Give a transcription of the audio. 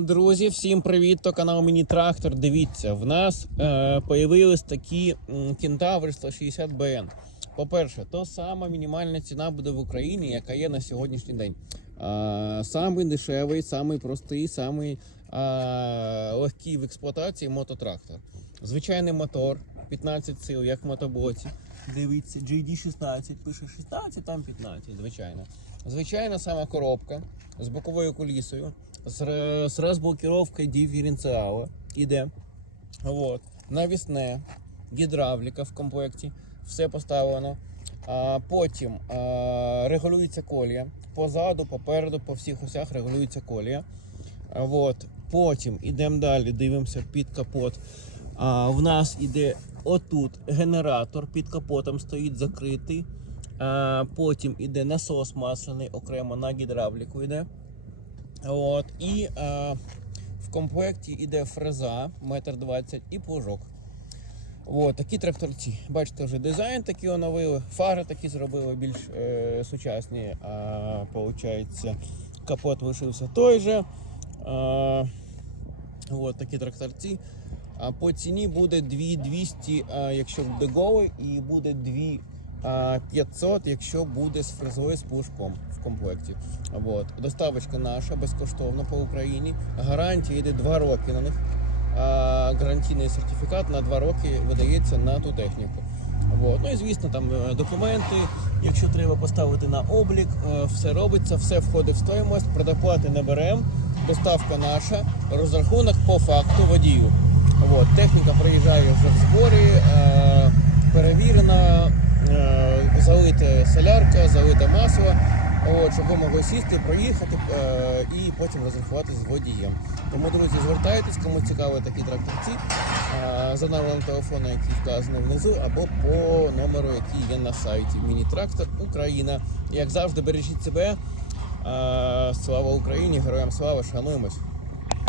Друзі, всім привіт! То канал Міні Трактор. Дивіться, в нас е, появились такі кентаври 160 БН. По-перше, то сама мінімальна ціна буде в Україні, яка є на сьогоднішній день. Е, самий дешевий, самий простий, самий е, легкий в експлуатації мототрактор. Звичайний мотор, 15 сил, як в мотоблоці. Дивіться, GD16, пише 16, там 15, звичайно. Звичайна сама коробка з боковою кулісою, з, з розблокіровкою диференціала іде. От. Навісне, гідравліка в комплекті, все поставлено. А, потім а, регулюється колія. Позаду, попереду, по всіх осях регулюється колія. А, От. Потім ідемо далі, дивимося під капот. А, в нас іде отут генератор під капотом стоїть закритий. А, потім іде насос масляний окремо на гідравліку йде. От. І а, в комплекті йде фреза 1,20 м і плужок. От, такі тракторці. Бачите, вже дизайн такий оновили, фари такі зробили більш е, сучасні. А, получається, капот лишився той же. А, от такі тракторці. А по ціні буде 2200, а, якщо буде голий, і буде 2500, якщо буде з фрезою з плужком в комплекті. От. Доставочка наша безкоштовна по Україні. Гарантія йде 2 роки на них. Гарантійний сертифікат на 2 роки видається на ту техніку. От. Ну і звісно, там е, документи, якщо треба поставити на облік, е, все робиться, все входить в стоїмость, предоплати не беремо, доставка наша, розрахунок по факту водію. От. Техніка приїжджає вже в зборі, е, перевірена, е, залита солярка, залита масло. От, щоб ви могли сісти, проїхати е, і потім розрахуватися з водієм. Тому, друзі, звертайтесь, кому цікаві такі тракторці, е, за номером телефону, який вказаний внизу, або по номеру, який є на сайті Міні-трактор Україна. Як завжди, бережіть себе. Слава Україні, героям слава, шануємось.